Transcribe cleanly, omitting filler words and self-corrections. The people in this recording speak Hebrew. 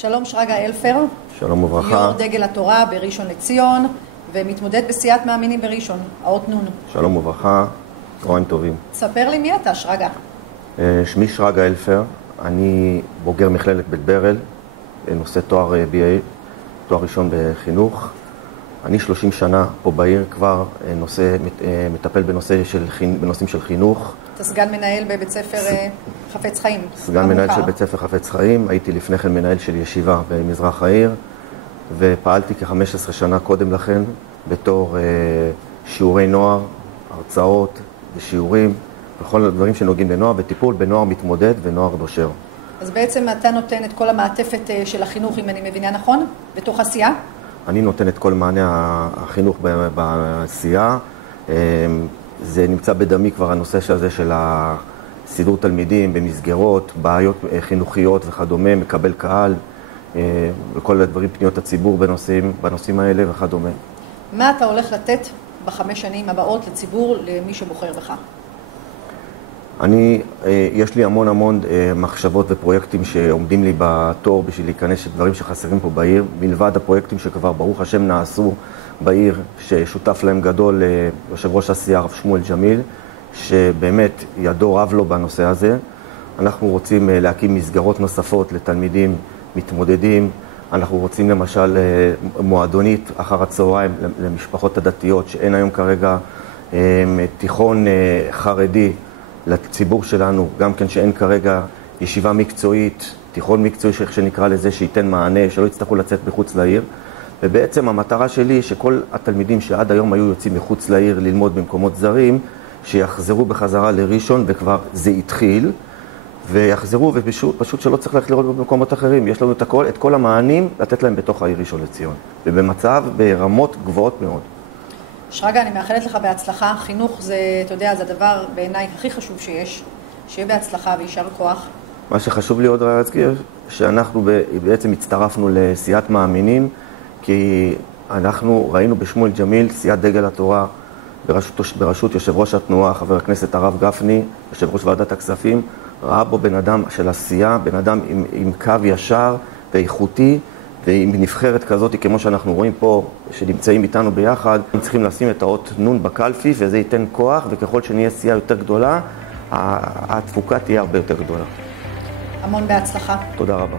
שלום שרגא אלפר. שלום וברכה. יו"ר דגל התורה בראשון לציון, ומתמודד בסיעת מאמינים בראשון, האות נון. שלום וברכה, צהריים טובים. ספר לי מי אתה, שרגא. שמי שרגא אלפר, אני בוגר מכללת בית ברל, נושא תואר BA, תואר ראשון בחינוך. אני 30 שנה פה בעיר כבר מטפל בנושאים של חינוך. אתה סגן מנהל בבית ספר חפץ חיים. סגן מנהל של בית ספר חפץ חיים, הייתי לפני כן מנהל של ישיבה במזרח העיר, ופעלתי כ-15 שנה קודם לכן בתור שיעורי נוער, הרצאות ושיעורים, וכל הדברים שנוגעים לנוער, וטיפול בנוער מתמודד ונוער דושר. אז בעצם אתה נותן את כל המעטפת של החינוך, אם אני מבינה נכון, בתוך עשייה? אני נותן את כל מענה החינוך בעשייה. זה נמצא בדמי כבר הנושא הזה של סידור תלמידים במסגרות, בעיות חינוכיות וכדומה, מקבל קהל, וכל הדברים, פניות הציבור בנושאים האלה וכדומה. מה אתה הולך לתת ב5 שנים הבאות לציבור, למי שבוחר בך? יש לי המון מחשבות ופרויקטים שעומדים לי בתור בשביל להיכנס דברים שחסרים פה בעיר, מלבד הפרויקטים שכבר ברוך השם נעשו בעיר, ששותף להם גדול יושב ראש הסיעה הרב שמואל ג'מיל, שבאמת ידו רב לו בנושא הזה. אנחנו רוצים להקים מסגרות נוספות לתלמידים מתמודדים, אנחנו רוצים למשל מועדונית אחר הצהריים למשפחות הדתיות, שאין היום כרגע תיכון חרדי לציבור שלנו, גם כן שאין כרגע ישיבה מקצועית, תיכון מקצועי שנקרא לזה, שייתן מענה, שלא יצטרכו לצאת מחוץ לעיר. ובעצם המטרה שלי היא שכל התלמידים שעד היום היו יוצאים מחוץ לעיר ללמוד במקומות זרים, שיחזרו בחזרה לראשון, וכבר זה התחיל, ויחזרו ופשוט שלא צריך ללכת לראות במקומות אחרים. יש לנו את כל המענים לתת להם בתוך העיר ראשון לציון, ובמצב ברמות גבוהות מאוד. שרגא, אני מאחלת לך בהצלחה. חינוך זה, אתה יודע, זה הדבר בעיניי הכי חשוב שיש. שיהיה בהצלחה וישר כוח. מה שחשוב לי עוד להזכיר, שאנחנו בעצם הצטרפנו לסיעת מאמינים, כי אנחנו ראינו בשמואל ג'מיל, סיעת דגל התורה, בראשות יושב ראש התנועה, חבר הכנסת הרב גפני, יושב ראש ועדת הכספים, ראה בו בן אדם של עשייה, בן אדם עם קו ישר ואיכותי, ועם נבחרת כזאת, כמו שאנחנו רואים פה, שנמצאים איתנו ביחד, הם צריכים לשים את האות נון בקלפי, וזה ייתן כוח, וככל שנהיה סיעה יותר גדולה, התפוקה תהיה הרבה יותר גדולה. המון בהצלחה. תודה רבה.